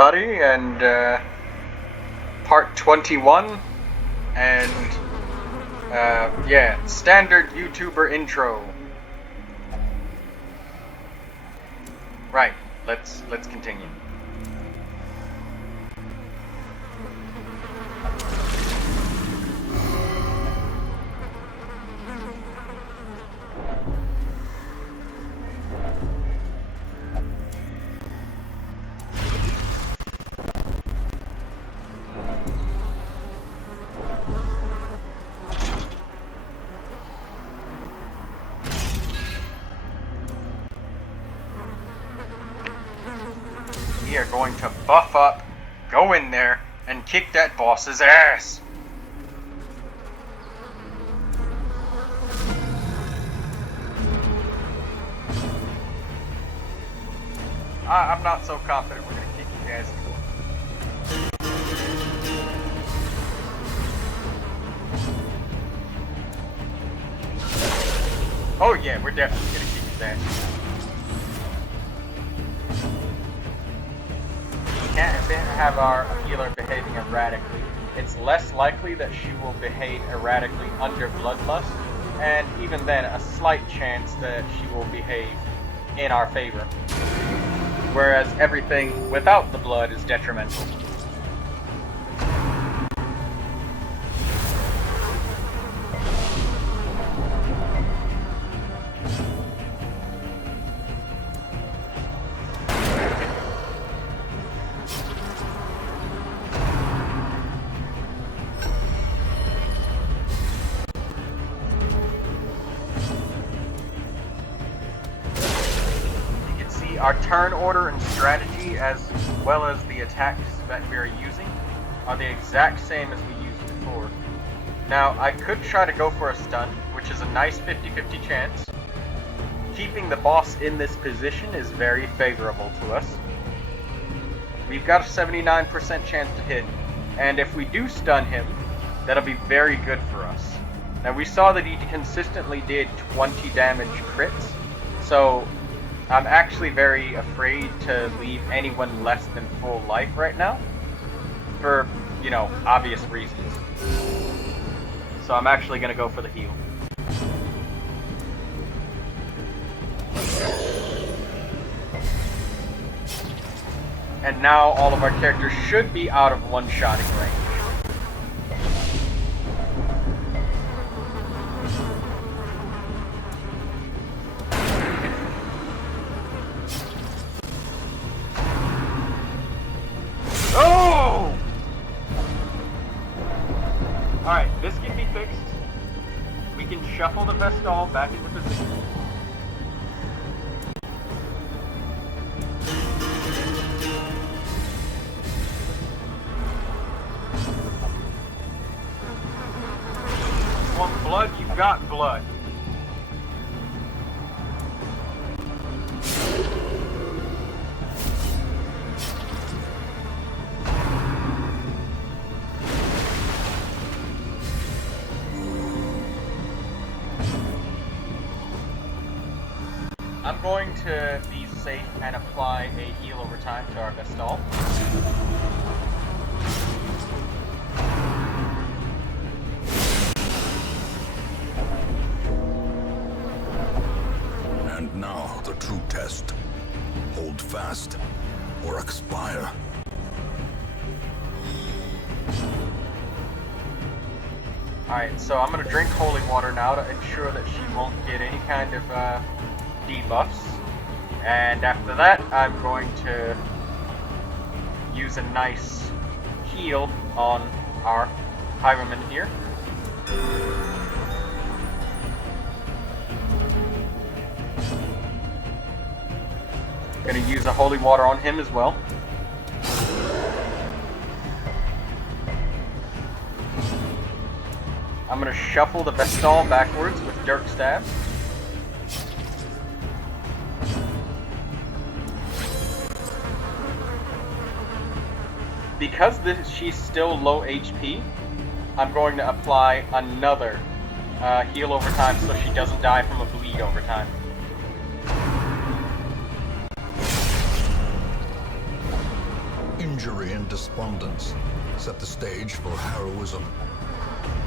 everybody, and part 21, and yeah, standard YouTuber intro. Right, let's continue. We are going to buff up, go in there, and kick that boss's ass! I'm not so confident we're gonna kick his ass. Oh yeah, we're definitely gonna kick his ass. Can't have our healer behaving erratically. It's less likely that she will behave erratically under Bloodlust, and even then, a slight chance that she will behave in our favor. Whereas everything without the blood is detrimental. Our turn order and strategy, as well as the attacks that we are using, are the exact same as we used before. Now, I could try to go for a stun, which is a nice 50-50 chance. Keeping the boss in this position is very favorable to us. We've got a 79% chance to hit, and if we do stun him, that'll be very good for us. Now, we saw that he consistently did 20 damage crits, so I'm actually very afraid to leave anyone less than full life right now, for, you know, obvious reasons. So I'm actually going to go for the heal. And now all of our characters should be out of one-shotting range. Alright, this can be fixed. We can shuffle the Vestal back into position. Want blood? You've got blood. I'm going to be safe and apply a heal over time to our Vestal. And now the true test. Hold fast or expire. Alright, so I'm going to drink holy water now to ensure that she won't get any kind of debuffs, and after that I'm going to use a nice heal on our Pyroman here. Gonna use a holy water on him as well. I'm gonna shuffle the Vestal backwards with Dirk Stab. Because she's still low HP, I'm going to apply another heal over time so she doesn't die from a bleed over time. Injury and despondence set the stage for heroism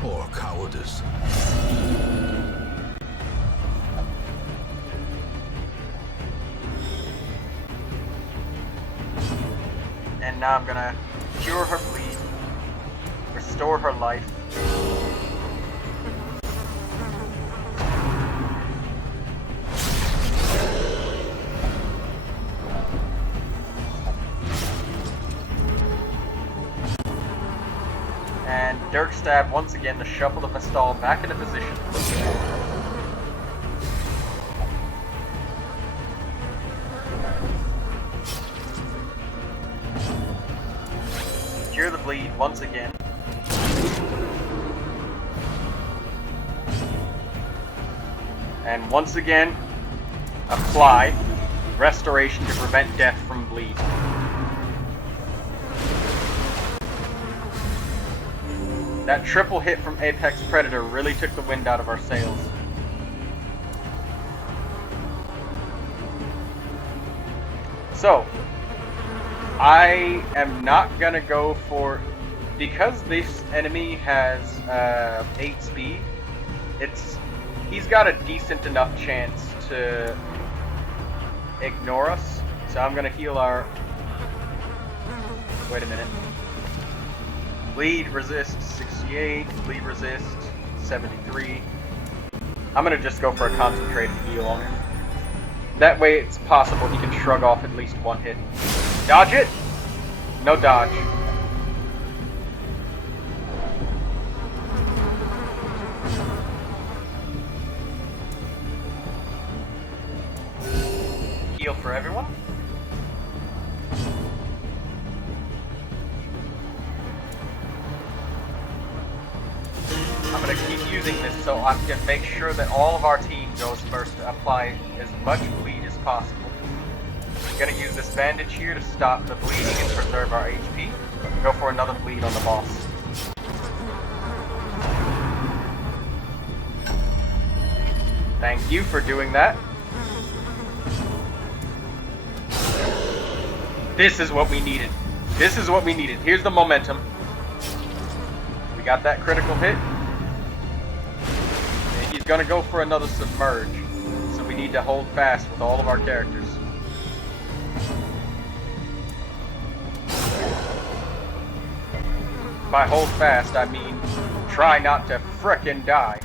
or cowardice. And now I'm gonna cure her bleed, restore her life. And Dirk Stab once again to shuffle the Vestal back into position. Cure the bleed once again. And once again, apply restoration to prevent death from bleed. That triple hit from Apex Predator really took the wind out of our sails. So, I am not gonna go for, because this enemy has 8 speed, he's got a decent enough chance to ignore us. So I'm gonna heal our, wait a minute. Bleed resist 68, bleed resist 73. I'm gonna just go for a concentrated heal on him. That way it's possible he can shrug off at least one hit. Dodge it! No dodge. Heal for everyone. I'm going to keep using this so I can make sure that all of our team goes first to apply as much bleed as possible. I'm going to use this bandage here to stop the bleeding and preserve our HP. Go for another bleed on the boss. Thank you for doing that. This is what we needed. This is what we needed. Here's the momentum. We got that critical hit. And he's gonna go for another submerge. So we need to hold fast with all of our characters. By hold fast, I mean try not to frickin' die.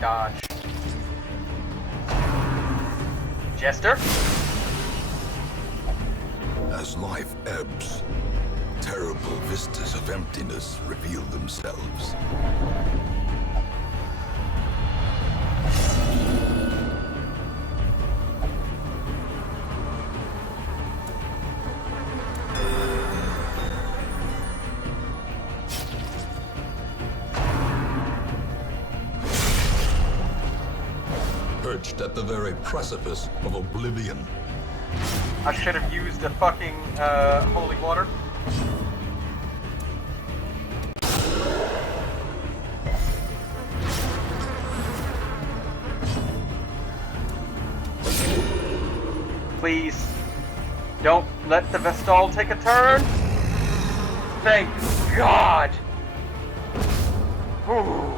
Dodge. Jester? As life ebbs, terrible vistas of emptiness reveal themselves. Perched at the very precipice of oblivion. I should have used a fucking holy water. Please, don't let the Vestal take a turn. Thank God. Ooh.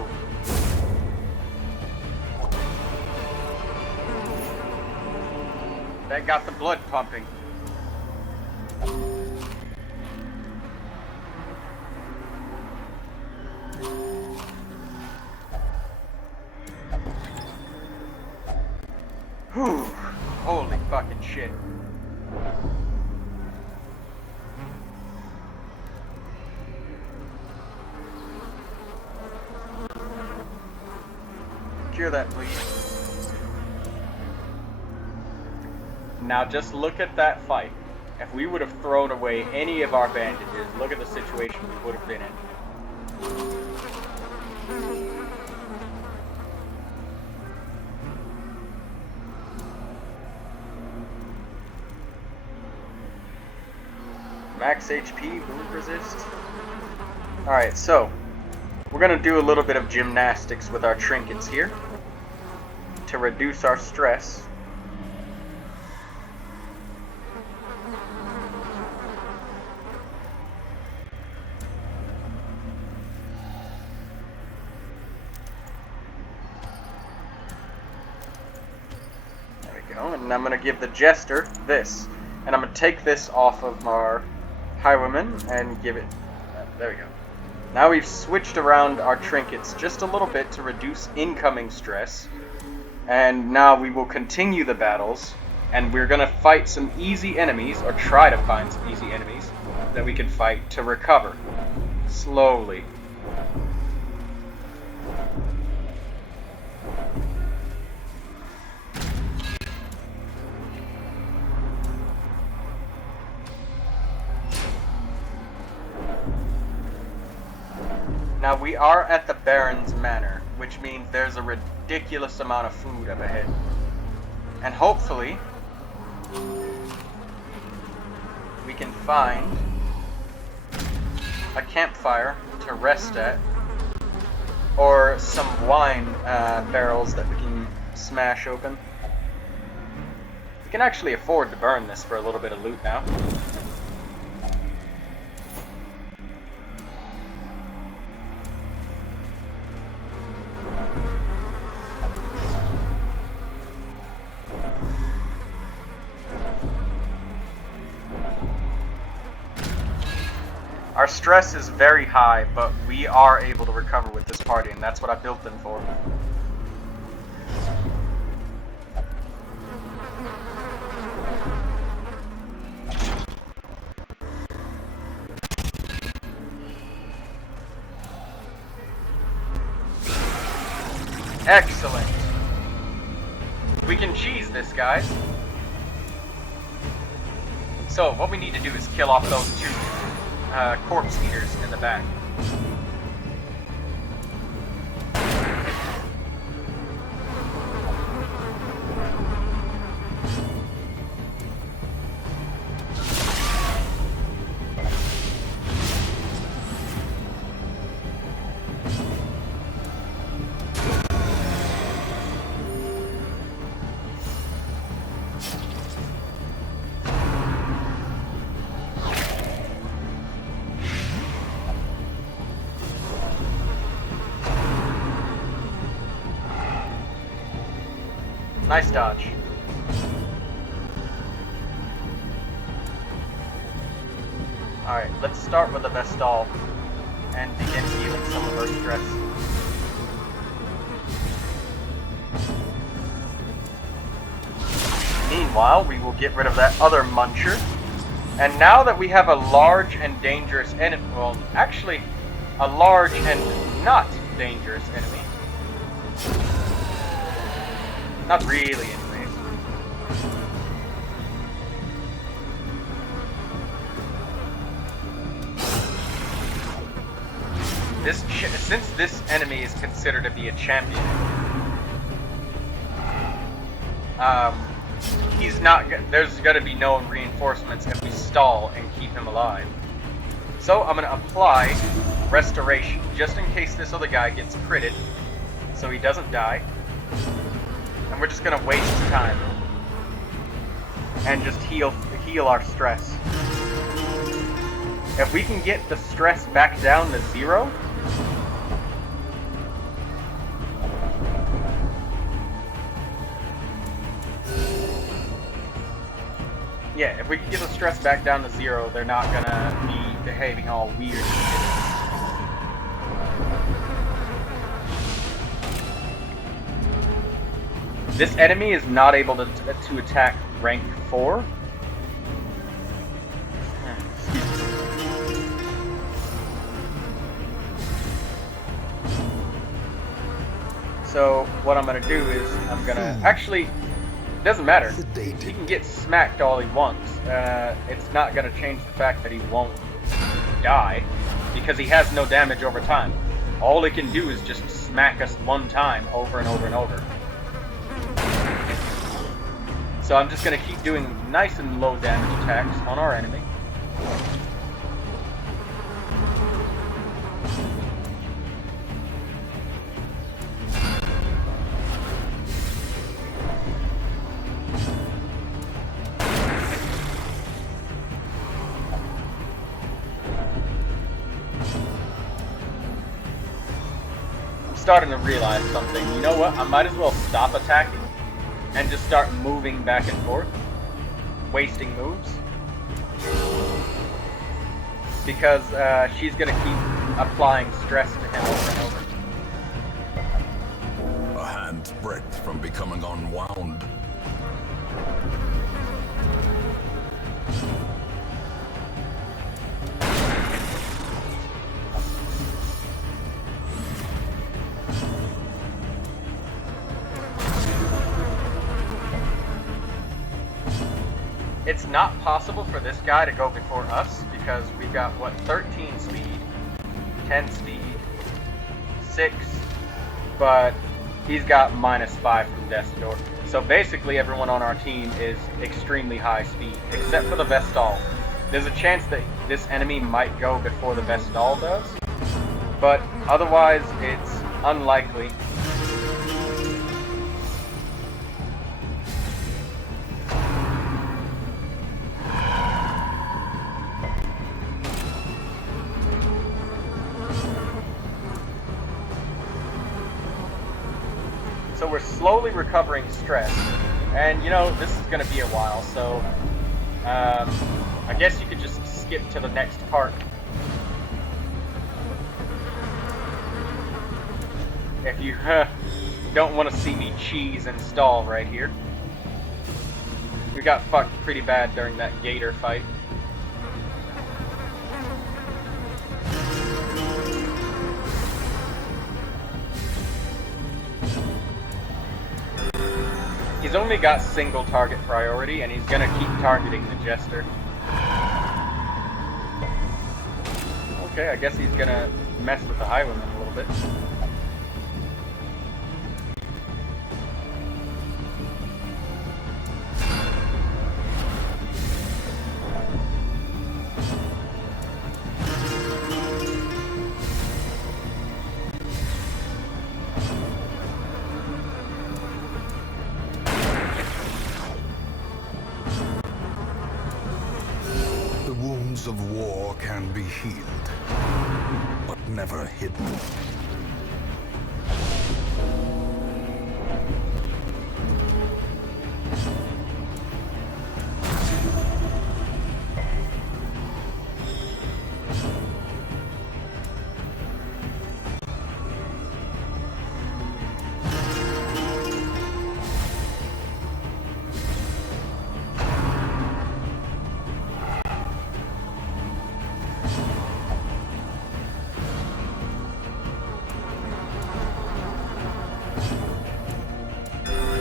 That got the blood pumping. Whew. Holy fucking shit. Cure that, please. Now just look at that fight. If we would have thrown away any of our bandages, look at the situation we would have been in. Max HP, wound resist. Alright, so we're gonna do a little bit of gymnastics with our trinkets here to reduce our stress. And I'm going to give the Jester this. And I'm going to take this off of our Highwayman and give it... there we go. Now we've switched around our trinkets just a little bit to reduce incoming stress. And now we will continue the battles. And we're going to fight some easy enemies, or try to find some easy enemies that we can fight to recover. Slowly. Now we are at the Baron's Manor, which means there's a ridiculous amount of food up ahead. And hopefully, we can find a campfire to rest at, or some wine barrels that we can smash open. We can actually afford to burn this for a little bit of loot now. Our stress is very high, but we are able to recover with this party, and that's what I built them for. Excellent. We can cheese this, guys. So, what we need to do is kill off those two corpse eaters in the back. Nice dodge. Alright, let's start with the Vestal and begin healing some of our stress. Meanwhile, we will get rid of that other Muncher. And now that we have a large and dangerous enemy, well, actually, a large and not dangerous enemy. Not really, anyways. Since this enemy is considered to be a champion, he's not. There's going to be no reinforcements if we stall and keep him alive. So I'm going to apply restoration just in case this other guy gets critted, so he doesn't die. And we're just gonna waste time and just heal our stress. If we can get the stress back down to 0, yeah, if we can get the stress back down to 0, they're not gonna be behaving all weird. This enemy is not able to attack rank 4. So what I'm gonna do is I'm gonna actually, it doesn't matter. He can get smacked all he wants. It's not gonna change the fact that he won't die because he has no damage over time. All he can do is just smack us one time over and over and over. So I'm just going to keep doing nice and low damage attacks on our enemy. starting to realize something. You know what? I might as well stop attacking and just start moving back and forth, wasting moves. Because she's gonna keep applying stress to him over and over. A hand's breadth from becoming unwound. It's not possible for this guy to go before us because we've got, what, 13 speed, 10 speed, 6, but he's got -5 from Death's Door. So basically everyone on our team is extremely high speed, except for the Vestal. There's a chance that this enemy might go before the Vestal does, but otherwise it's unlikely. So we're slowly recovering stress, and you know, this is gonna be a while, so I guess you could just skip to the next part. If you don't want to see me cheese and stall right here. We got fucked pretty bad during that gator fight. He's only got single target priority, and he's gonna keep targeting the Jester. Okay, I guess he's gonna mess with the Highwayman a little bit. Of war can be healed, but never hidden.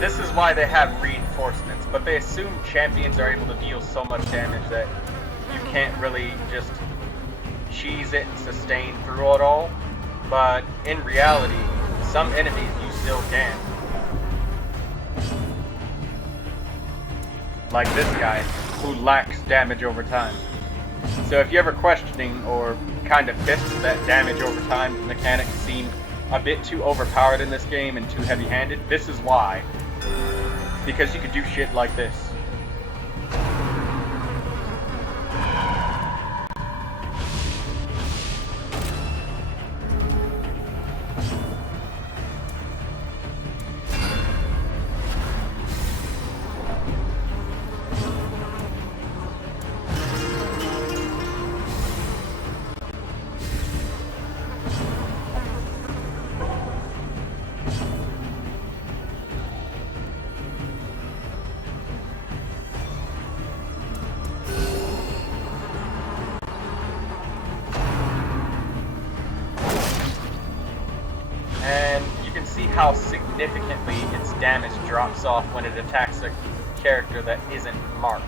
This is why they have reinforcements, but they assume champions are able to deal so much damage that you can't really just cheese it and sustain through it all. But in reality, some enemies you still can. Like this guy, who lacks damage over time. So if you're ever questioning or kind of pissed that damage over time mechanics seem a bit too overpowered in this game and too heavy-handed, this is why. Because you could do shit like this. And you can see how significantly its damage drops off when it attacks a character that isn't marked.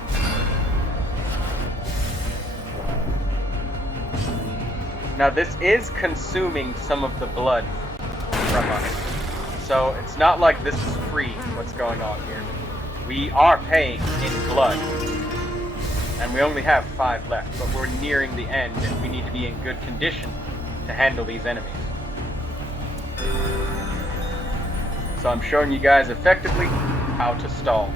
Now this is consuming some of the blood from us, so it's not like this is free what's going on here. We are paying in blood, and we only have 5 left, but we're nearing the end and we need to be in good condition to handle these enemies. So I'm showing you guys effectively how to stall.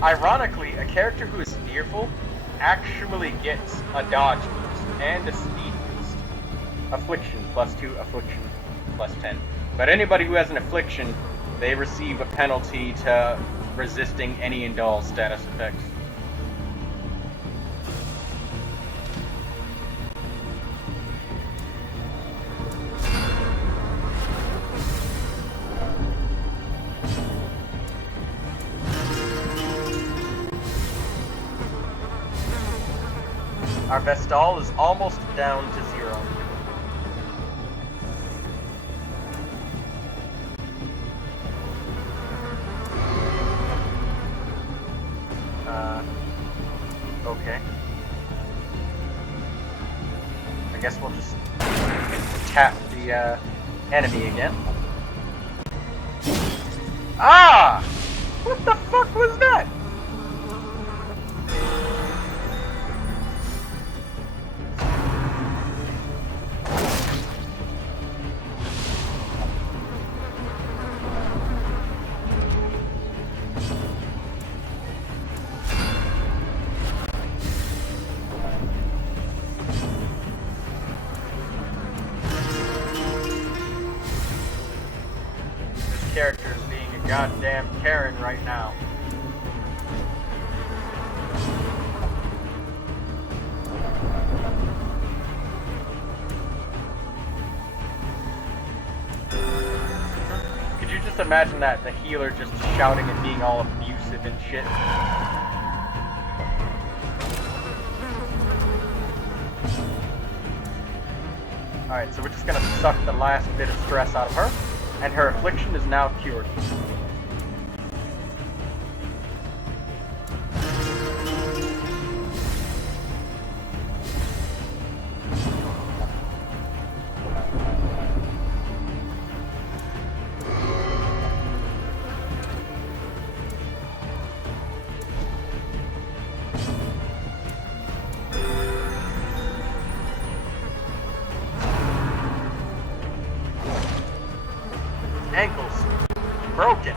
Ironically, a character who is fearful actually gets a dodge boost and a speed boost. Affliction +2, affliction +10. But anybody who has an affliction, they receive a penalty to resisting any and all status effects. Our Vestal is almost down to 0. Okay. I guess we'll just tap the enemy again. Ah! What the fuck was that? Character is being a goddamn Karen right now. Could you just imagine that, the healer just shouting and being all abusive and shit? Alright, so we're just gonna suck the last bit of stress out of her. And her affliction is now cured. Ankles broken.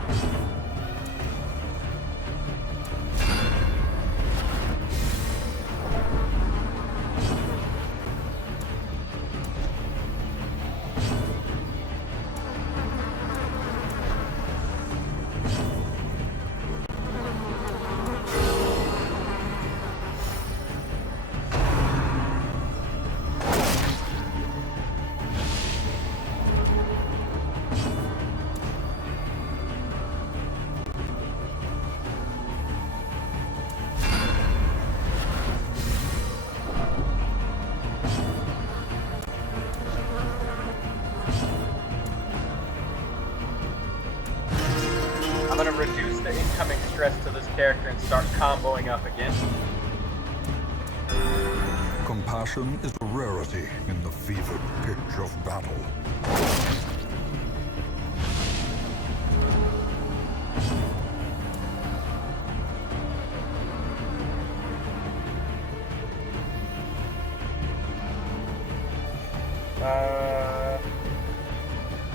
I'm gonna reduce the incoming stress to this character and start comboing up again. Compassion is a rarity in the fevered pitch of battle.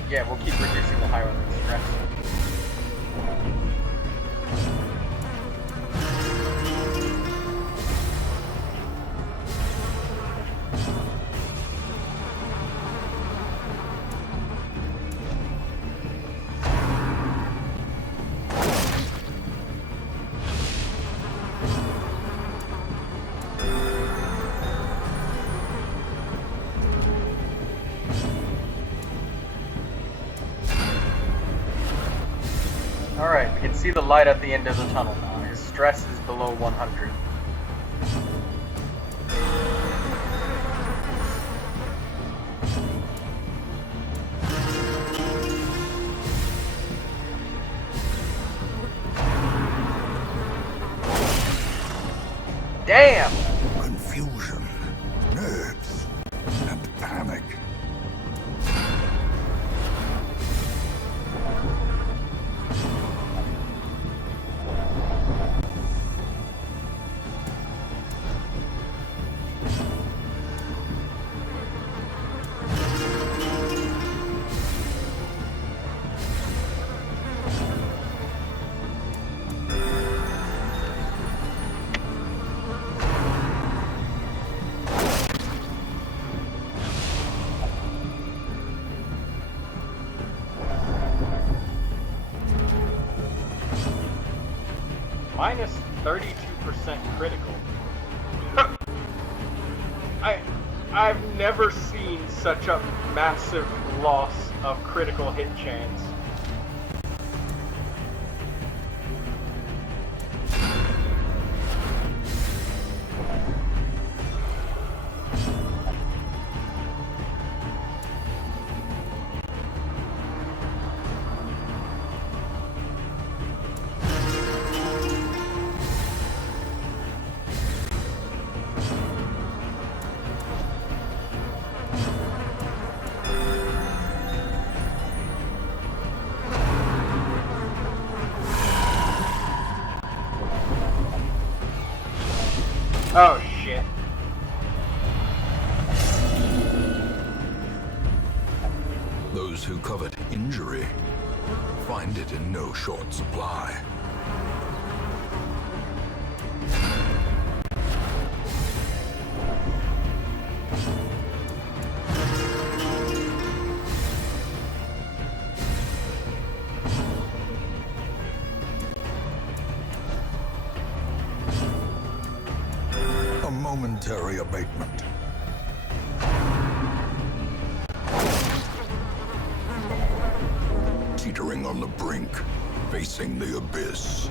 Yeah, we'll keep reducing the high one stress. Alright, we can see the light at the end of the tunnel now. His stress is below 100. Damn! Confusion, nerves, and panic. Minus 32% critical. I've never seen such a massive loss of critical hit chance. Oh shit. Those who covet injury find it in no short supply. A momentary abatement. Teetering on the brink, facing the abyss.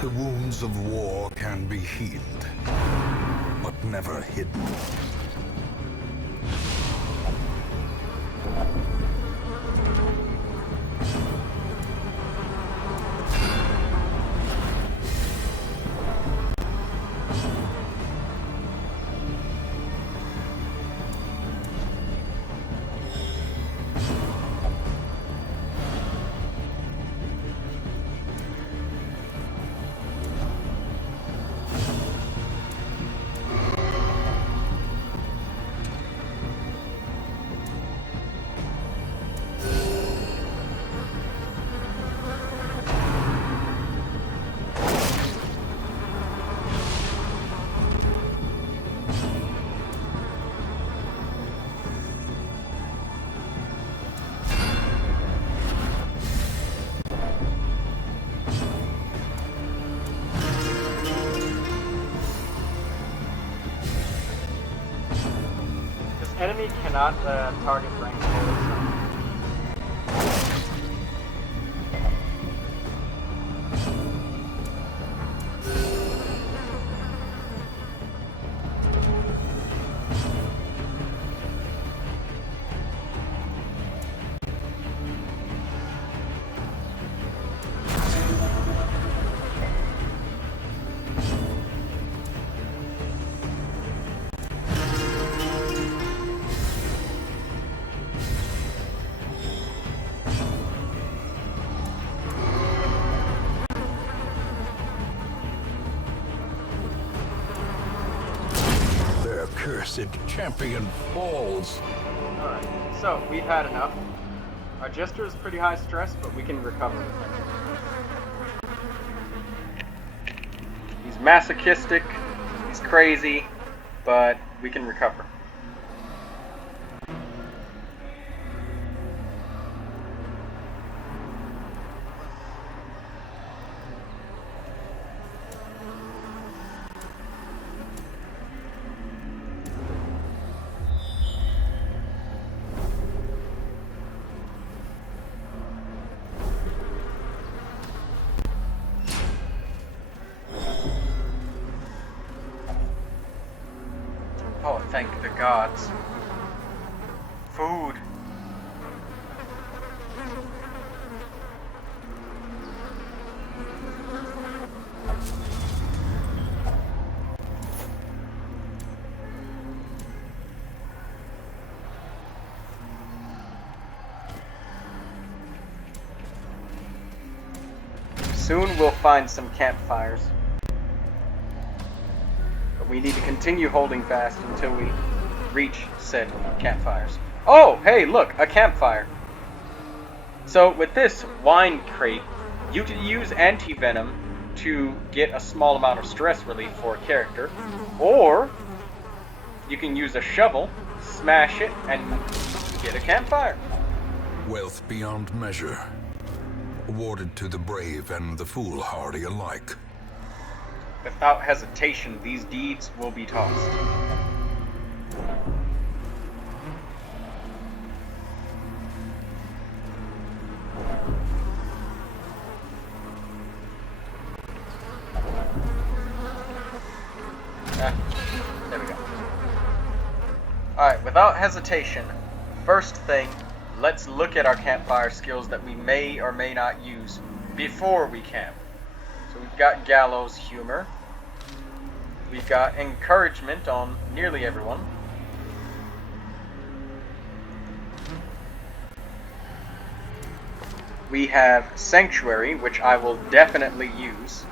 The wounds of war can be healed, but never hidden. Enemy cannot target rank forward. Cursed champion falls. Alright, so we've had enough. Our Jester is pretty high stress, but we can recover. He's masochistic, he's crazy, but we can recover. Oh, thank the gods. Food. Soon we'll find some campfires. But we need to continue holding fast until we reach said campfires. Oh, hey, look, a campfire. So with this wine crate, you can use anti-venom to get a small amount of stress relief for a character, or you can use a shovel, smash it, and get a campfire. Wealth beyond measure, awarded to the brave and the foolhardy alike. Without hesitation, these deeds will be tossed. There we go. Alright, without hesitation, first thing, let's look at our campfire skills that we may or may not use before we camp. So we've got Gallows Humor. We've got Encouragement on nearly everyone. We have Sanctuary, which I will definitely use.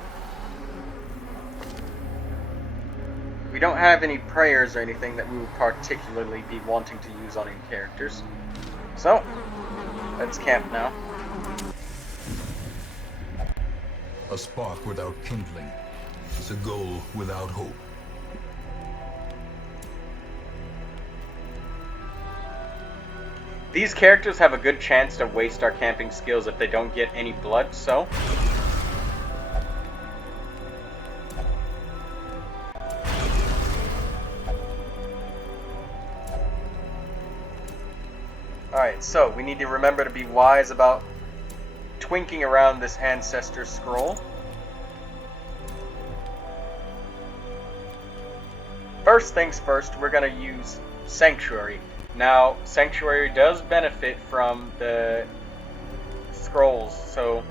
We don't have any prayers or anything that we would particularly be wanting to use on any characters. So, let's camp now. A spark without kindling is a goal without hope. These characters have a good chance to waste our camping skills if they don't get any blood, so... Alright, so we need to remember to be wise about twinking around this Ancestor Scroll. First things first, we're going to use Sanctuary. Now, Sanctuary does benefit from the scrolls, so...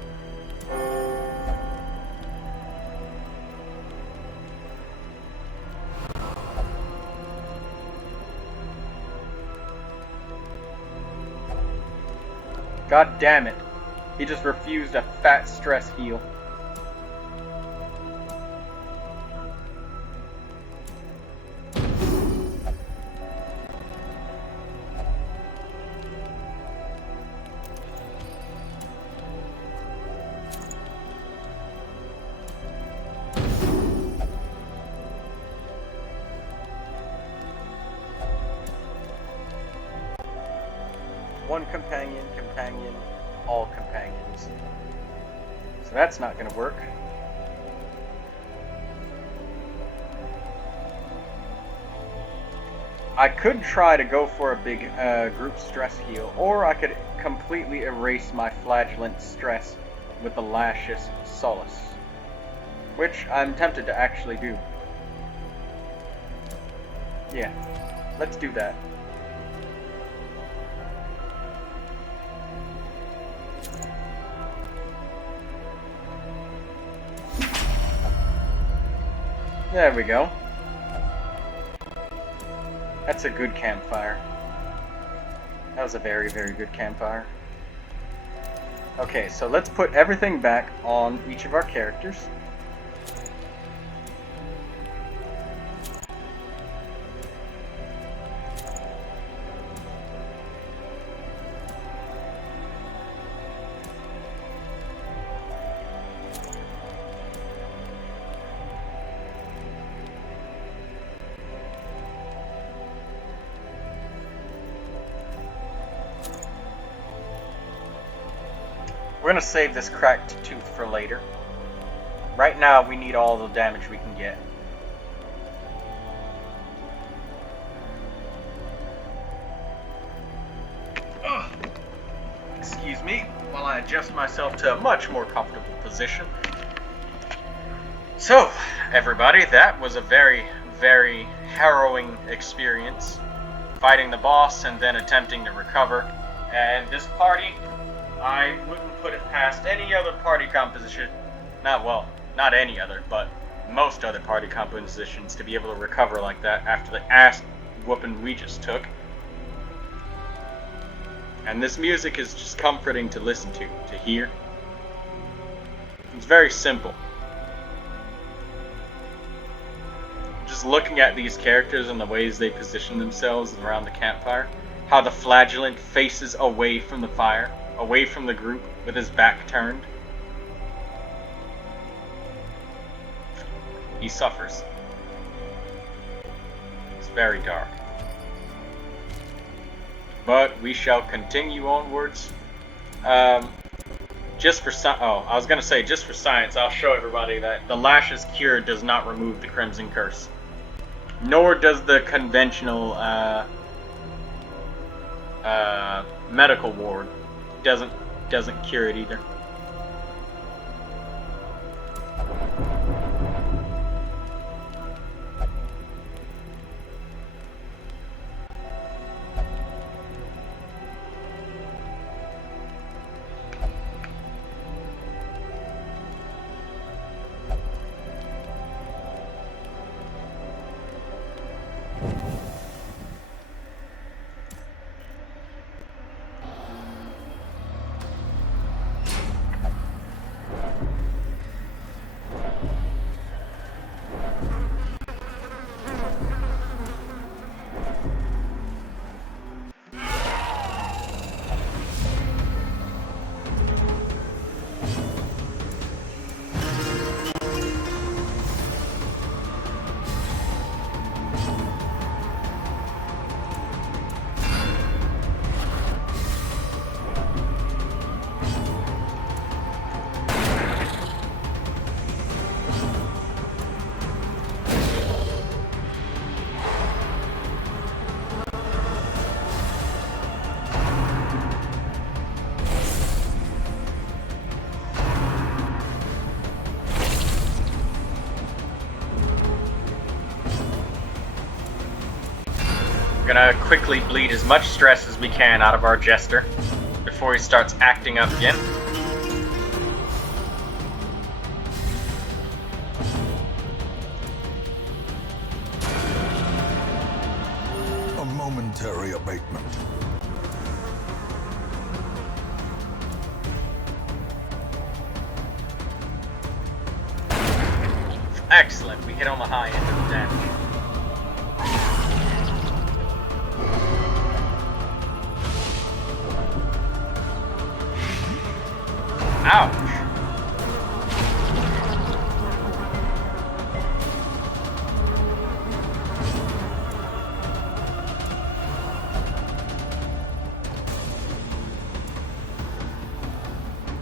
God damn it. He just refused a fat stress heal. One companion, all companions. So that's not going to work. I could try to go for a big group stress heal, or I could completely erase my flagellant stress with the Lascious Solace, which I'm tempted to actually do. Yeah, let's do that. There we go. That's a good campfire. That was a very, very good campfire. Okay, so let's put everything back on each of our characters. We're gonna save this cracked tooth for later. Right now, we need all the damage we can get. Ugh. Excuse me, while I adjust myself to a much more comfortable position. So, everybody, that was a very, very harrowing experience, fighting the boss and then attempting to recover. And this party, I wouldn't put it past any other party composition, not any other, but most other party compositions to be able to recover like that after the ass whooping we just took. And this music is just comforting to listen to hear. It's very simple. Just looking at these characters and the ways they position themselves around the campfire, how the flagellant faces away from the fire, away from the group with his back turned. He suffers. It's very dark. But we shall continue onwards. Just for science, I'll show everybody that the Lash's Cure does not remove the Crimson Curse. Nor does the conventional medical ward. Doesn't cure it either. We're gonna quickly bleed as much stress as we can out of our Jester before he starts acting up again. A momentary abatement. Excellent, we hit on the high end of the damage. Ouch!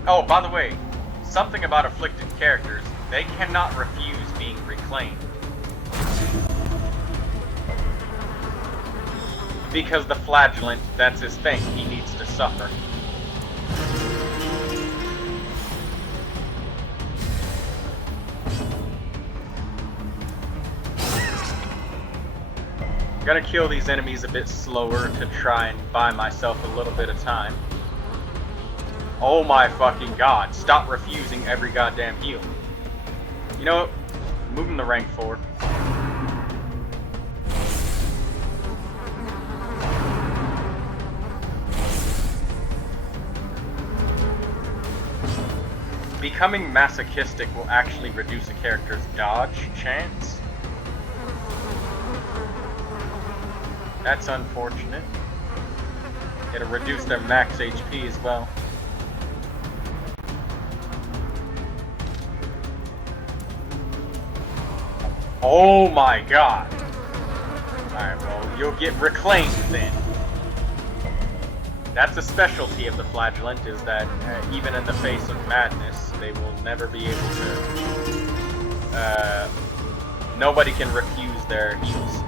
Oh, by the way, something about afflicted characters, they cannot refuse being reclaimed. Because the flagellant, that's his thing, he needs to suffer. Gonna kill these enemies a bit slower to try and buy myself a little bit of time. Oh my fucking god, stop refusing every goddamn heal. You know what? Moving the rank forward. Becoming masochistic will actually reduce a character's dodge chance. That's unfortunate. It'll reduce their max HP as well. Oh my god! Alright, well, you'll get reclaimed then. That's a specialty of the flagellant, is that even in the face of madness, they will never be able to... nobody can refuse their heals.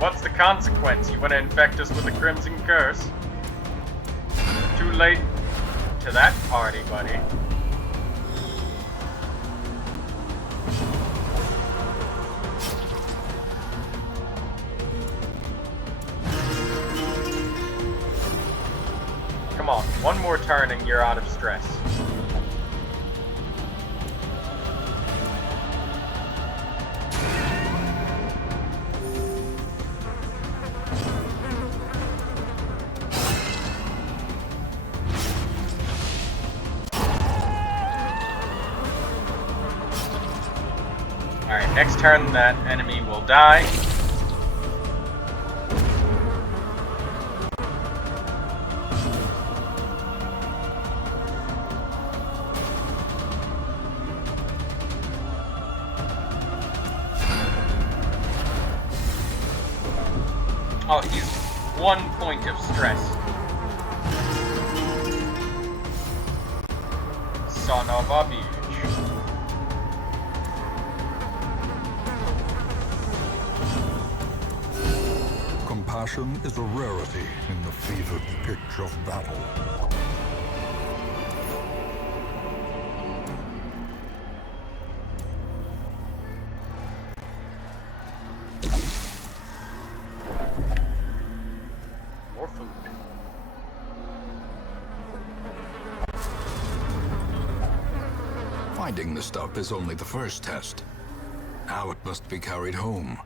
What's the consequence? You want to infect us with the Crimson Curse? Too late to that party, buddy. Come on, one more turn and you're out of stress. Alright, next turn that enemy will die. Oh, he's 1 point of stress. Son of a bitch. Compassion is a rarity in the fevered pitch of battle. More food. Finding the stuff is only the first test. Now it must be carried home.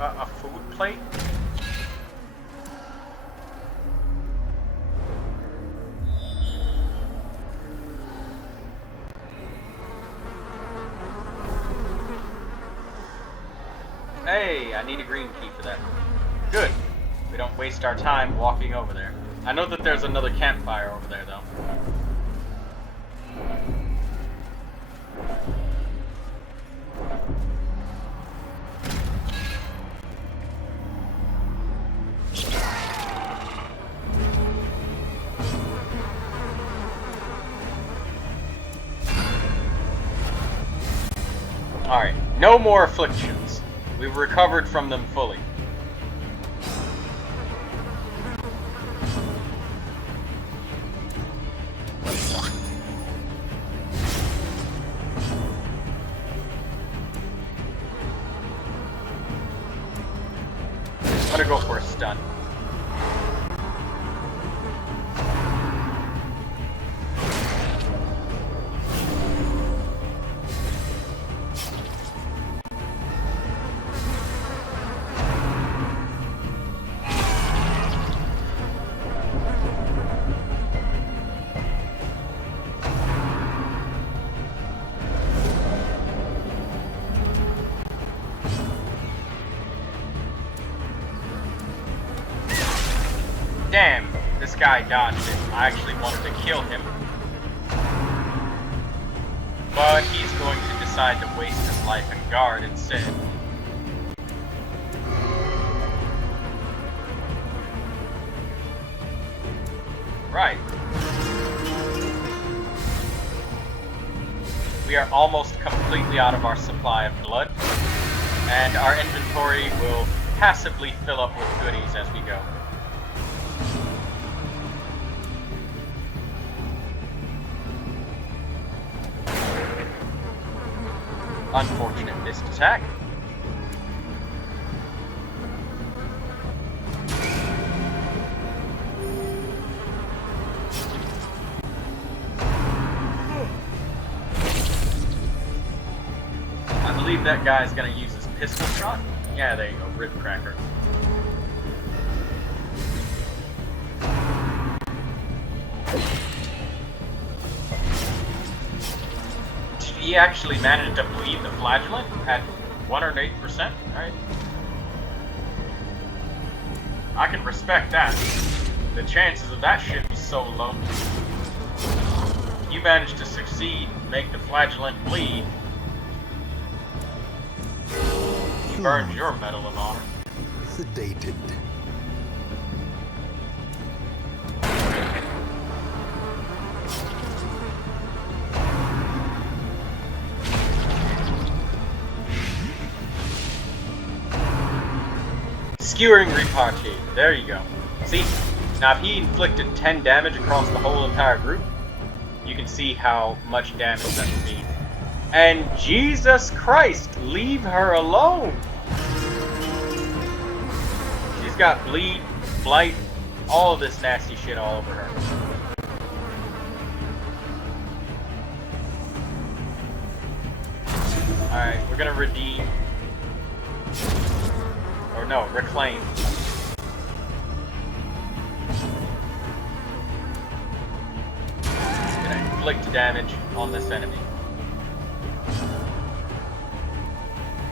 A food plate? Hey, I need a green key for that. Good. We don't waste our time walking over there. I know that there's another campfire over there, though. Alright, no more afflictions. We've recovered from them fully. I'm gonna go for a stun. Damn, this guy dodged it. I actually wanted to kill him. But he's going to decide to waste his life and guard instead. Right. We are almost completely out of our supply of blood, and our inventory will passively fill up with goodies as we go. Unfortunate missed attack. I believe that guy's gonna use his pistol shot. Yeah, there you go, rib cracker. He actually managed to bleed the flagellant at 108%. Alright. I can respect that. The chances of that shit was so low. You managed to succeed, make the flagellant bleed. You earned your Medal of Honor. liquidated. Skewering repartee. There you go. See? Now if he inflicted 10 damage across the whole entire group, you can see how much damage that would be. And Jesus Christ, leave her alone! She's got bleed, blight, all of this nasty shit all over her. Alright, we're gonna redeem. Or no, reclaim. Gonna inflict damage on this enemy.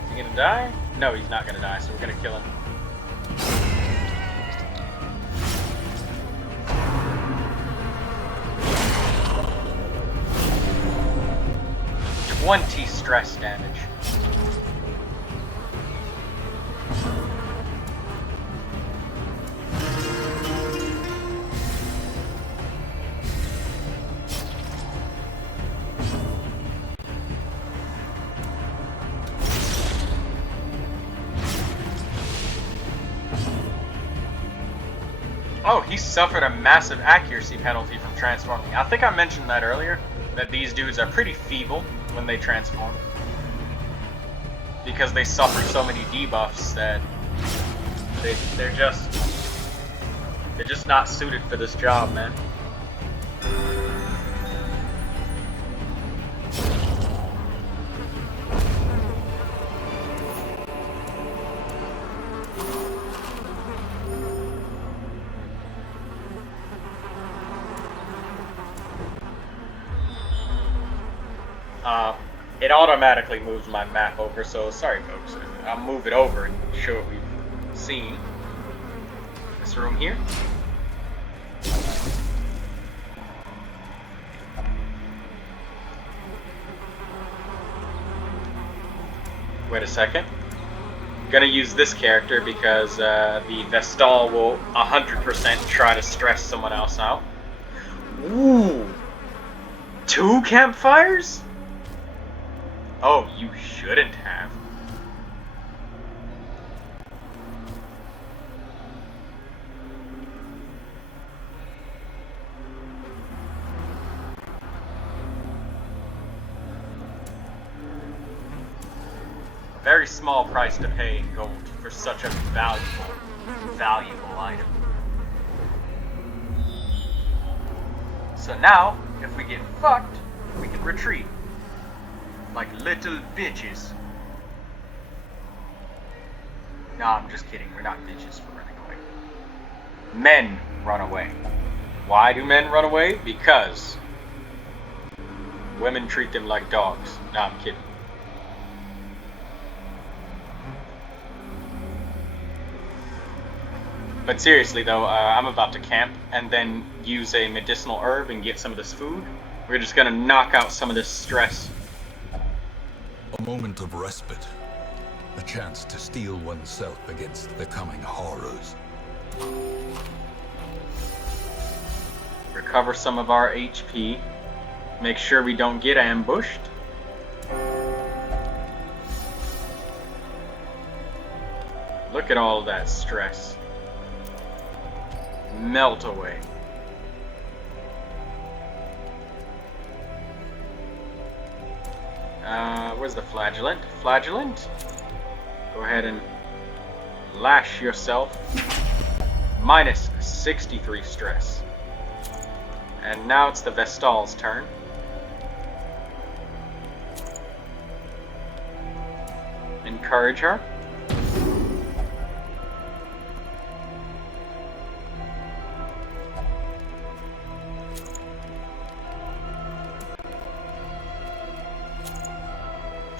Is he gonna die? No, he's not gonna die, so we're gonna kill him. 20 stress damage. Oh, he suffered a massive accuracy penalty from transforming. I think I mentioned that earlier, that these dudes are pretty feeble when they transform. Because they suffer so many debuffs that they're just not suited for this job, man. It automatically moves my map over, so sorry folks. I'll move it over and show what we've seen. This room here. Wait a second. I'm gonna use this character because the Vestal will 100% try to stress someone else out. Ooh! 2 campfires? Oh, you shouldn't have. A very small price to pay in gold for such a valuable item. So now, if we get fucked, we can retreat. Like little bitches. No, I'm just kidding. We're not bitches for running away. Men run away. Why do men run away? Because women treat them like dogs. No, I'm kidding. But seriously though, I'm about to camp and then use a medicinal herb and get some of this food. We're just gonna knock out some of this stress. A moment of respite. A chance to steel oneself against the coming horrors. Recover some of our HP. Make sure we don't get ambushed. Look at all that stress. Melt away. Where's the flagellant? Flagellant? Go ahead and lash yourself. Minus 63 stress. And now it's the Vestal's turn. Encourage her.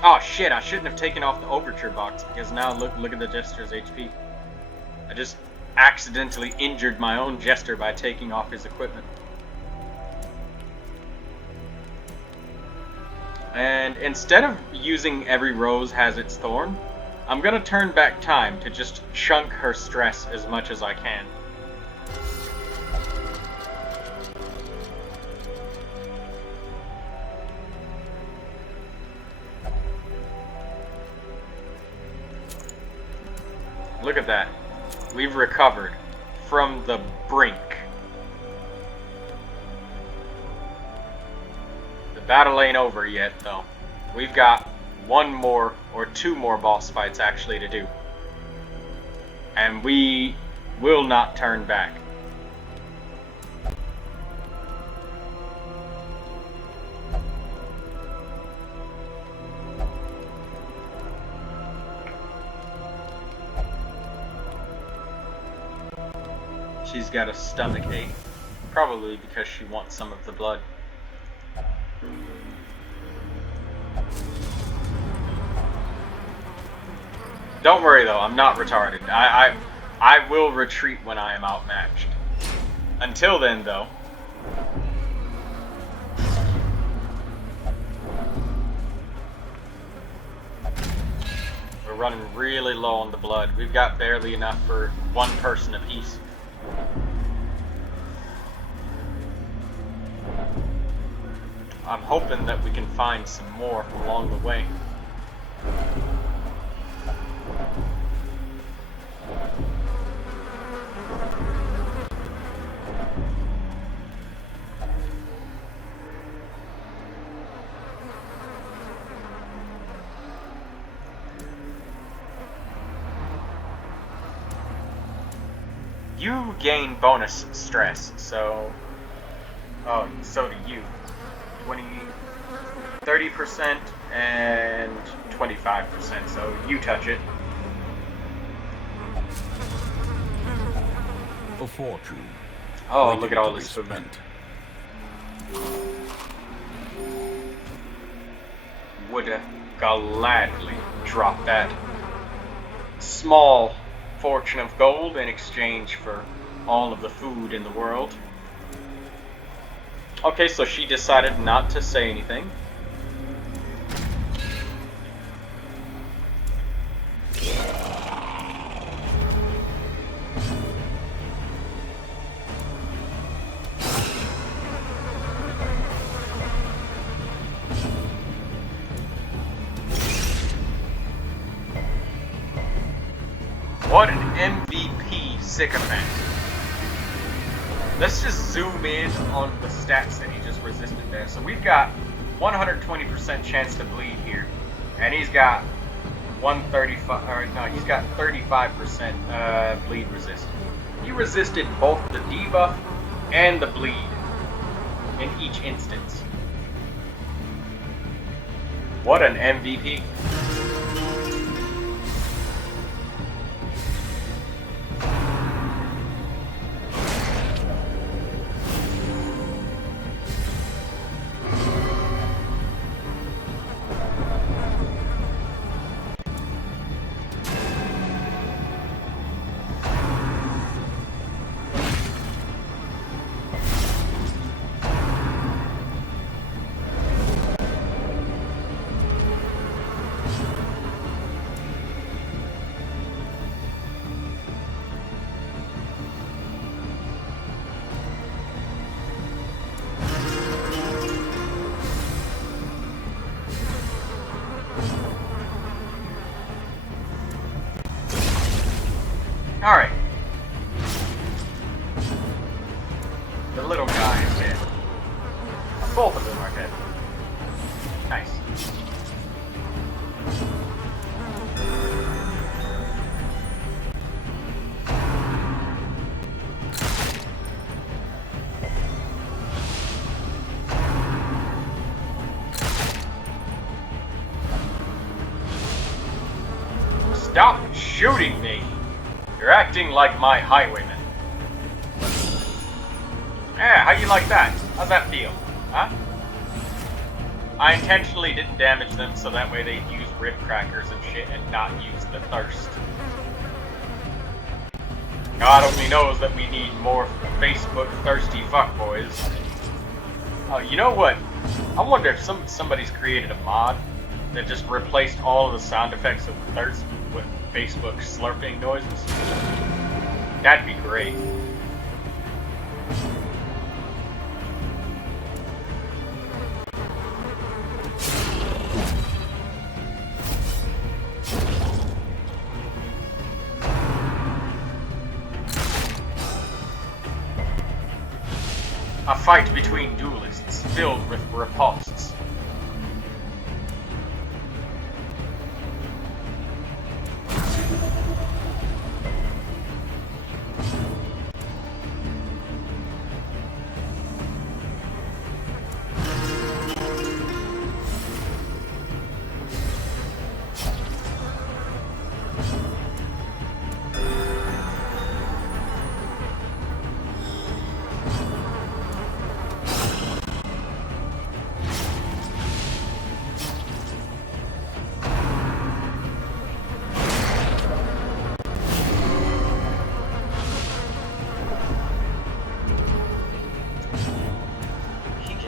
Oh shit, I shouldn't have taken off the overture box because now look at the Jester's HP. I just accidentally injured my own Jester by taking off his equipment. And instead of using every rose has its thorn, I'm gonna turn back time to just chunk her stress as much as I can. Look at that. We've recovered from the brink. The battle ain't over yet, though. We've got one more, or two more boss fights actually to do. And we will not turn back. She's got a stomach ache, probably because she wants some of the blood. Don't worry though, I'm not retarded. I will retreat when I am outmatched. Until then though, we're running really low on the blood. We've got barely enough for one person apiece. I'm hoping that we can find some more along the way. You gain bonus stress, so... Oh, so do you. 30% and 25%, so you touch it. A fortune. Oh, look at all this food. Would gladly drop that small fortune of gold in exchange for all of the food in the world. Okay, so she decided not to say anything. What an MVP sycophant. Let's just zoom in on the stats that he just resisted there. So we've got 120% chance to bleed here. And he's got 35% bleed resist. He resisted both the debuff and the bleed in each instance. What an MVP. Alright. The little guy is dead. Both of them are dead. Nice. Stop shooting me! You're acting like my highwayman. Yeah, how you like that? How's that feel? Huh? I intentionally didn't damage them so that way they'd use rib crackers and shit and not use the thirst. God only knows that we need more Facebook thirsty fuckboys. Oh, you know what? I wonder if somebody's created a mod that just replaced all of the sound effects of thirst with Facebook slurping noises? That'd be great. A fight between duelists filled with riposts.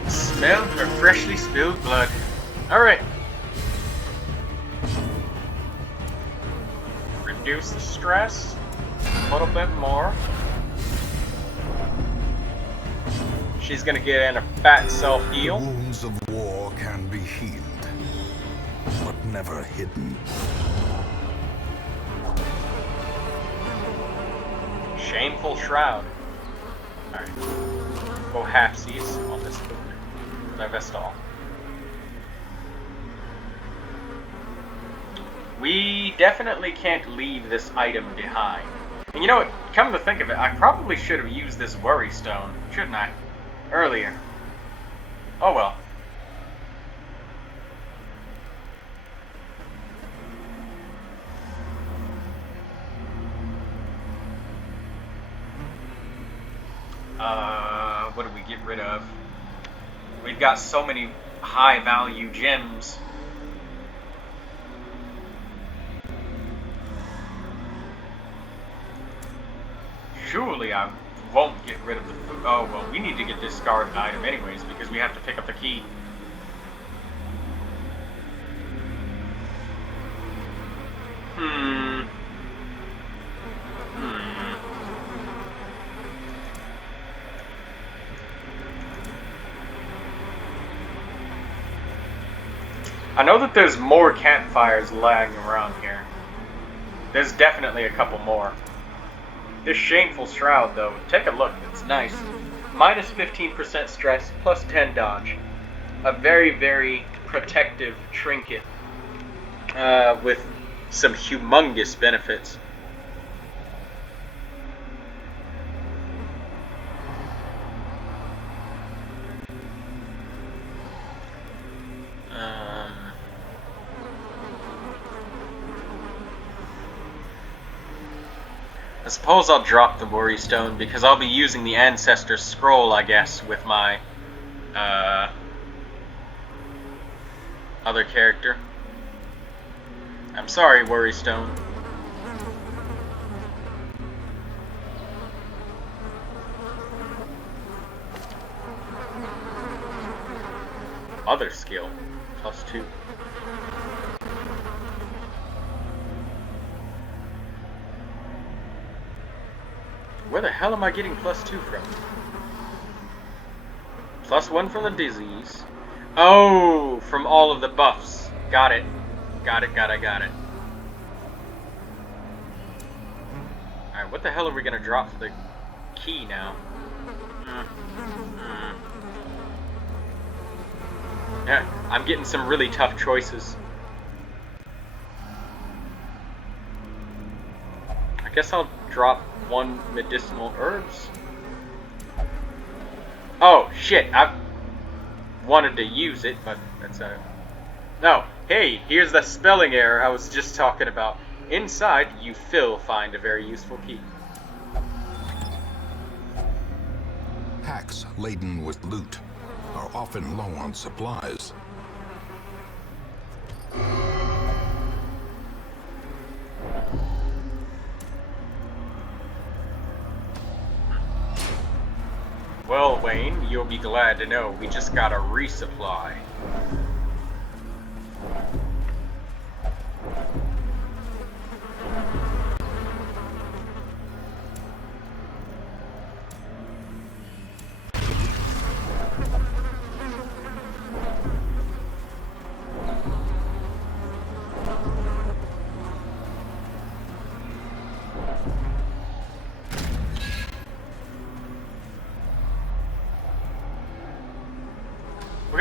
Smell her freshly spilled blood. Alright. Reduce the stress a little bit more. She's gonna get in a fat self-heal. The wounds of war can be healed, but never hidden. Shameful shroud. Alright. Go halfsies on this food. Divest all. We definitely can't leave this item behind. And you know what? Come to think of it, I probably should have used this worry stone, shouldn't I? Earlier. Oh well. What do we get rid of? We've got so many high value gems. Surely I won't get rid of the food. Oh, well, we need to get this discarded item anyways because we have to pick up the key. I know that there's more campfires lying around here. There's definitely a couple more. This shameful shroud, though, take a look. It's nice. Minus 15% stress, plus 10 dodge. A very, very protective trinket with some humongous benefits. I suppose I'll drop the Worry Stone because I'll be using the Ancestor Scroll, I guess, with my other character. I'm sorry, Worry Stone. Other skill, plus 2. Where the hell am I getting plus 2 from? Plus 1 from the disease. Oh, from all of the buffs. Got it. Got it. Alright, what the hell are we gonna drop for the key now? Yeah, I'm getting some really tough choices. I guess I'll drop 1 medicinal herbs. Oh shit, I wanted to use it, but that's no. Hey, here's the spelling error I was just talking about. Inside, you will find a very useful key. Hacks laden with loot are often low on supplies. Well, Wayne, you'll be glad to know we just got a resupply.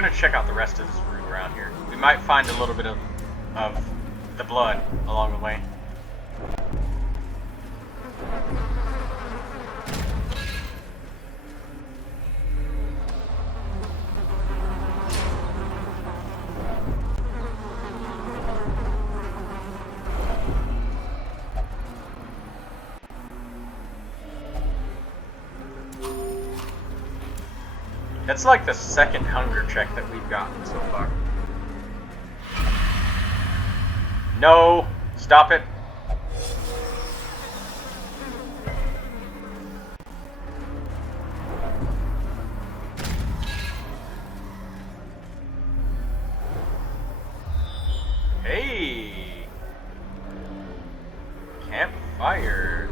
gonna check out the rest of this route around here. We might find a little bit of the blood along the way. That's like the second hunger check that we've gotten so far. No! Stop it! Hey! Campfire.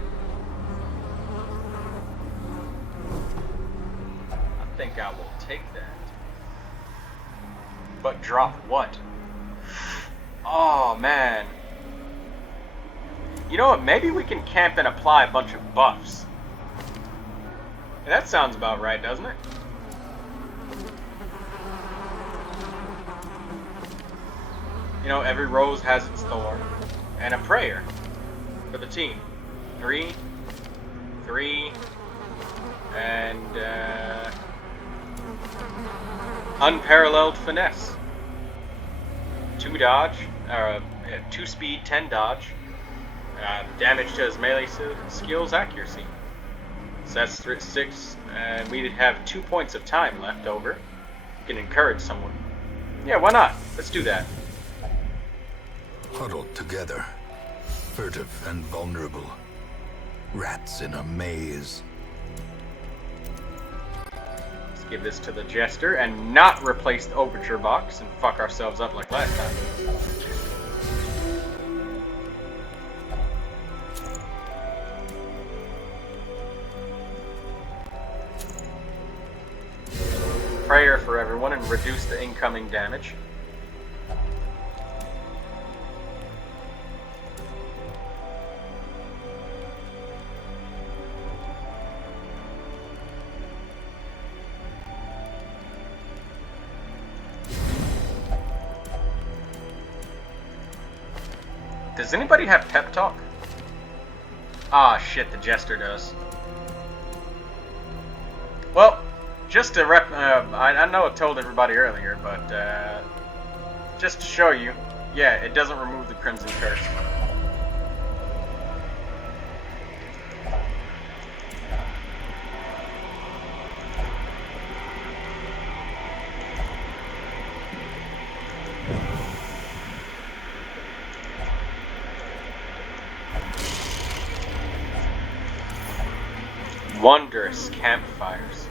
I think I will take that. But drop what? Oh man. You know what? Maybe we can camp and apply a bunch of buffs. That sounds about right, doesn't it? You know, every rose has its thorn. And a prayer for the team. 3, and unparalleled finesse. 2 dodge, 2 speed, 10 dodge. Damage to his melee skills, accuracy. So that's 6, and we have 2 points of time left over. We can encourage someone. Yeah, why not? Let's do that. Huddled together, furtive and vulnerable. Rats in a maze. Let's give this to the Jester and not replace the Overture box and fuck ourselves up like last time. Prayer for everyone and reduce the incoming damage. Does anybody have pep talk? Ah, shit, the Jester does. Well, just to I know I told everybody earlier, but just to show you, yeah, it doesn't remove the Crimson Curse. Wondrous campfires.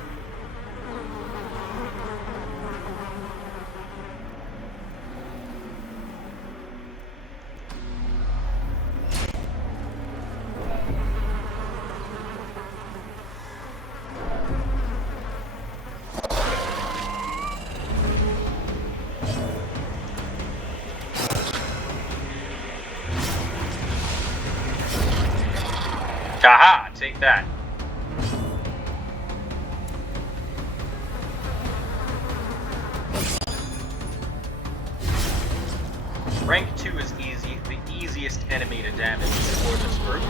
Haha, take that. Rank 2 is easy, the easiest enemy to damage for this group.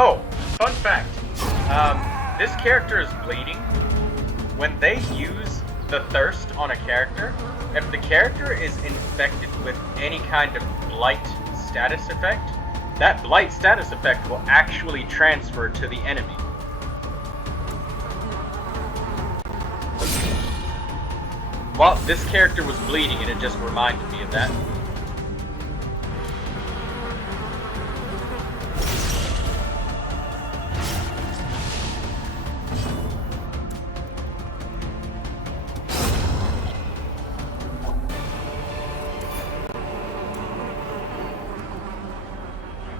Oh, fun fact. This character is bleeding. When they use the thirst on a character, if the character is infected with any kind of blight status effect, that blight status effect will actually transfer to the enemy. Well, this character was bleeding and it just reminded me of that.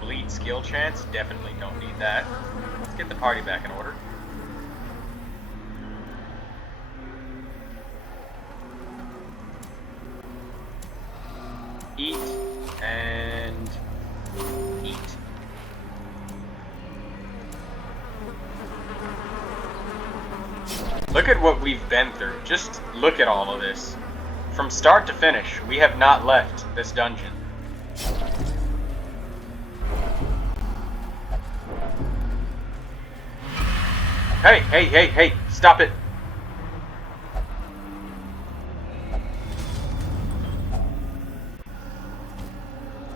Bleed skill chance, definitely don't need that. Let's get the party back in order. Eat and eat. Look at what we've been through. Just look at all of this. From start to finish, we have not left this dungeon. Hey, hey, hey, hey, stop it.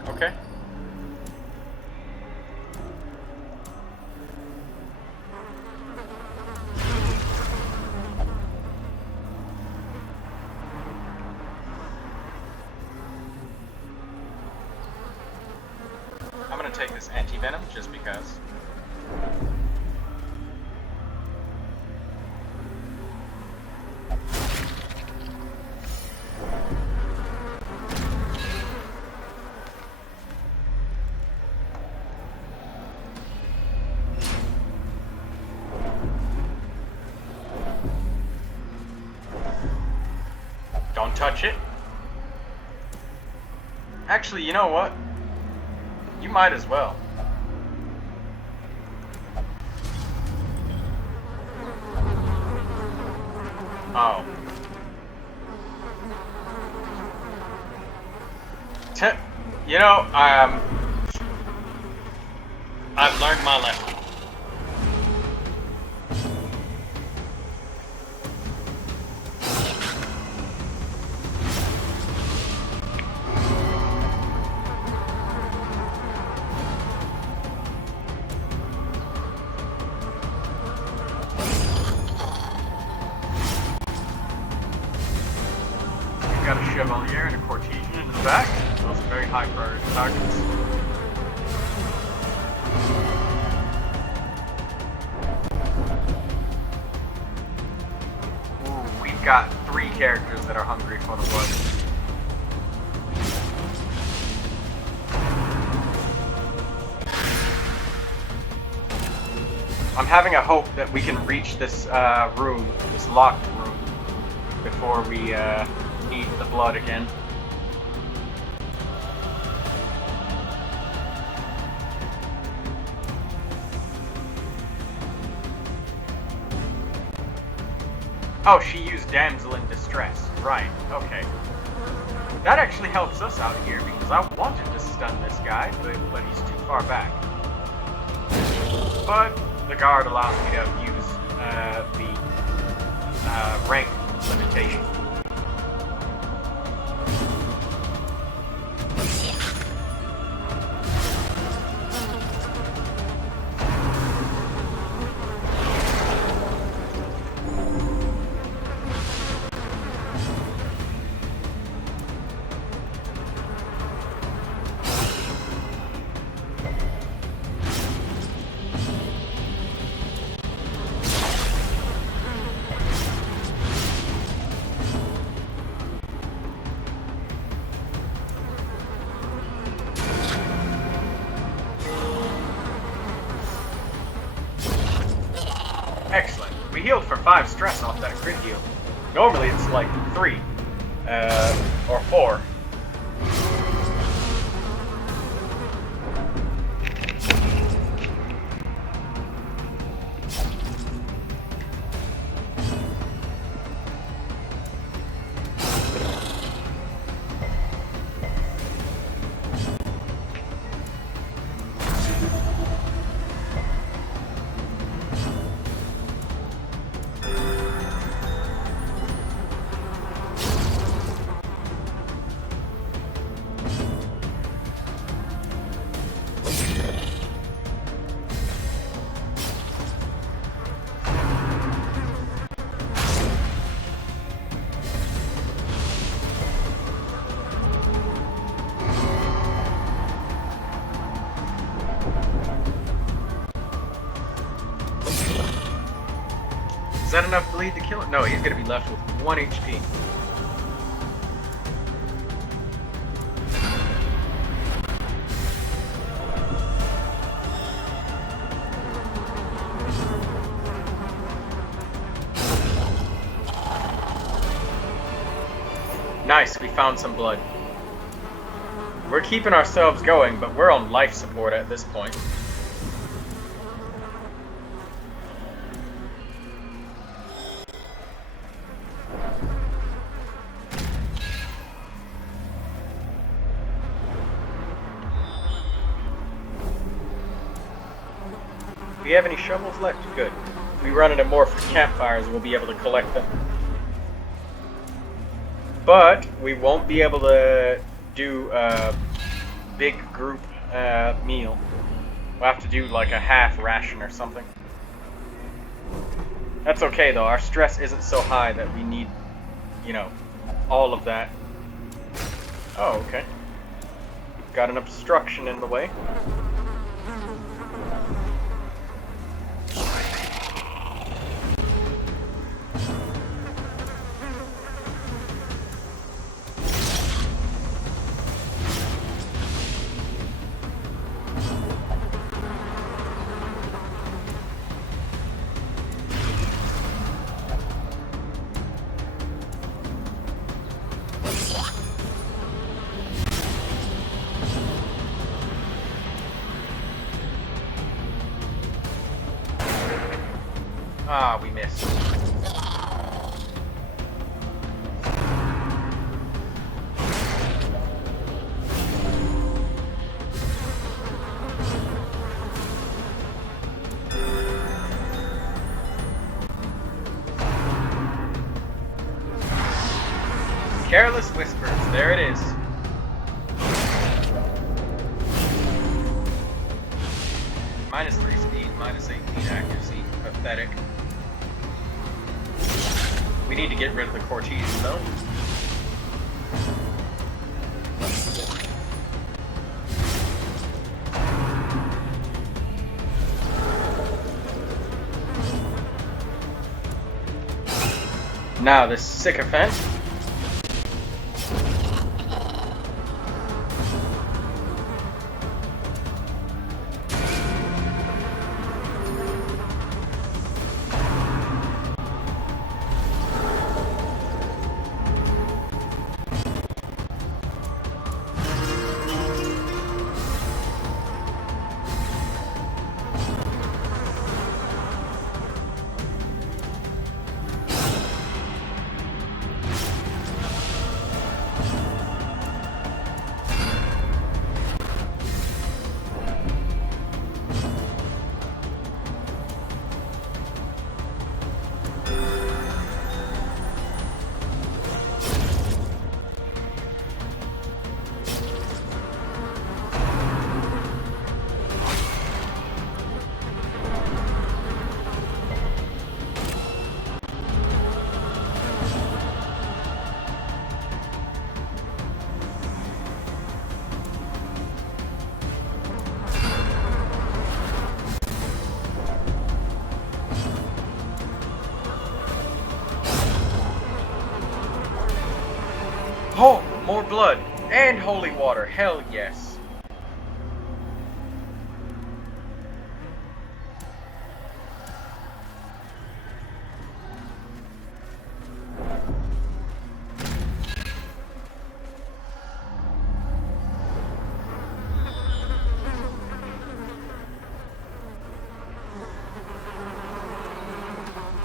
Okay. I'm gonna take this anti-venom just because. Don't touch it. Actually, you know what? You might as well. Oh. You know, I've learned my lesson. Got a Chevalier and a Cortesian in the back. Those are very high priority targets. Ooh, we've got 3 characters that are hungry for the blood. I'm having a hope that we can reach this room, this locked room, before we eat the blood again. Oh, she used damsel in distress. Right, okay. That actually helps us out here because I wanted to stun this guy, but he's too far back. But the guard allows me to use the rank limitation. Excellent. We healed for 5 stress off that crit heal. Normally it's like 3. Or 4. Is that enough bleed to kill him? No, he's gonna be left with 1 HP. Nice, we found some blood. We're keeping ourselves going, but we're on life support at this point. Do we have any shovels left? Good. If we run into more for campfires, we'll be able to collect them. But we won't be able to do a big group meal. We'll have to do like a half ration or something. That's okay though, our stress isn't so high that we need, you know, all of that. Oh, okay. Got an obstruction in the way. Ah, we missed. Careless Whispers, there it is. -3 speed, -18 accuracy. Pathetic. We need to get rid of the Cortesian though. Now this sycophant. Oh, more blood and holy water. Hell yes.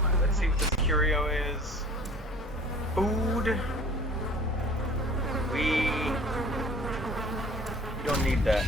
Alright, let's see what this curio is. Food. We don't need that.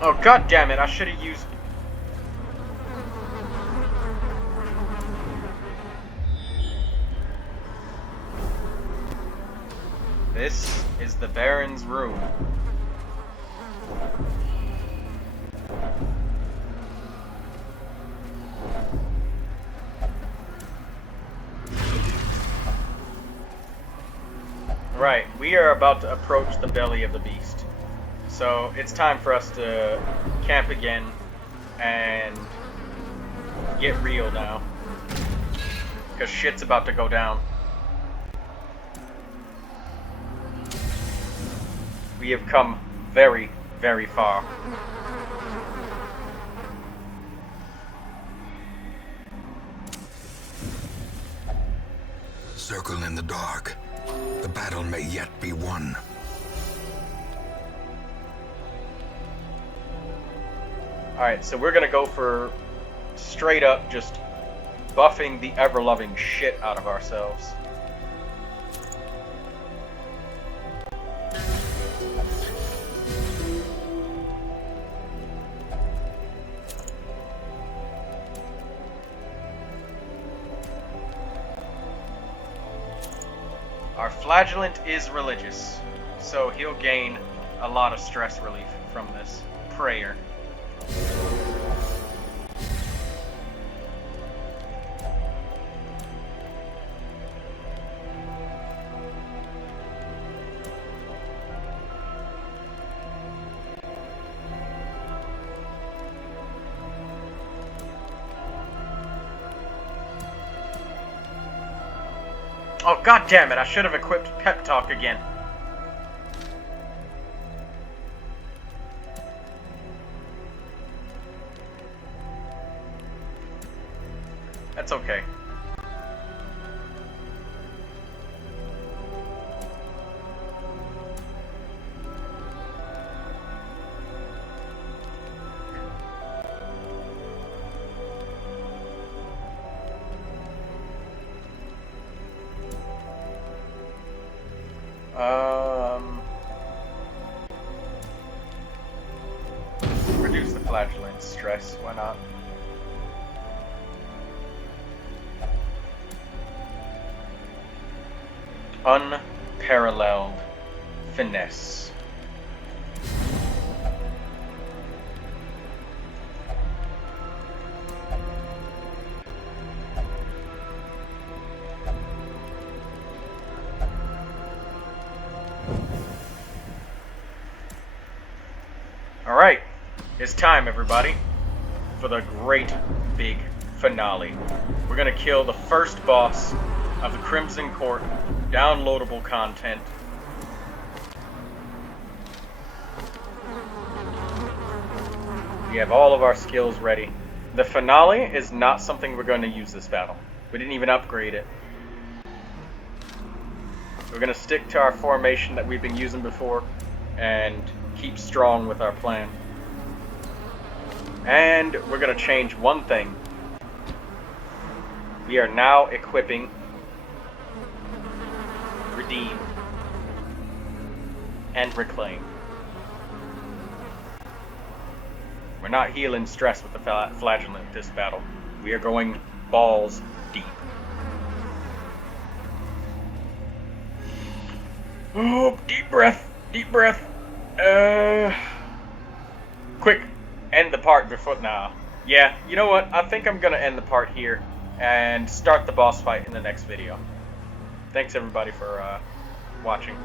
Oh god damn it, I should have used... This is the Baron's room. Right, we are about to approach the belly of the beast. So it's time for us to camp again and get real now. Because shit's about to go down. We have come very, very far. Circle in the dark. The battle may yet be won. Alright, so we're gonna go for straight up just buffing the ever-loving shit out of ourselves. Our flagellant is religious, so he'll gain a lot of stress relief from this prayer. Oh, god damn it, I should have equipped Pep Talk again. That's okay. Reduce the flagellant stress, why not? Unparalleled finesse. Alright, it's time, everybody, for the great big finale. We're gonna kill the first boss of the Crimson Court downloadable content. We have all of our skills ready. The finale is not something we're going to use this battle. We didn't even upgrade it. We're going to stick to our formation that we've been using before and keep strong with our plan. And we're going to change one thing. We are now equipping Redeem and Reclaim. We're not healing stress with the flagellant this battle. We are going balls deep. Oh, deep breath, deep breath. Quick, end the part before now. Yeah, you know what? I think I'm gonna end the part here and start the boss fight in the next video. Thanks everybody for watching.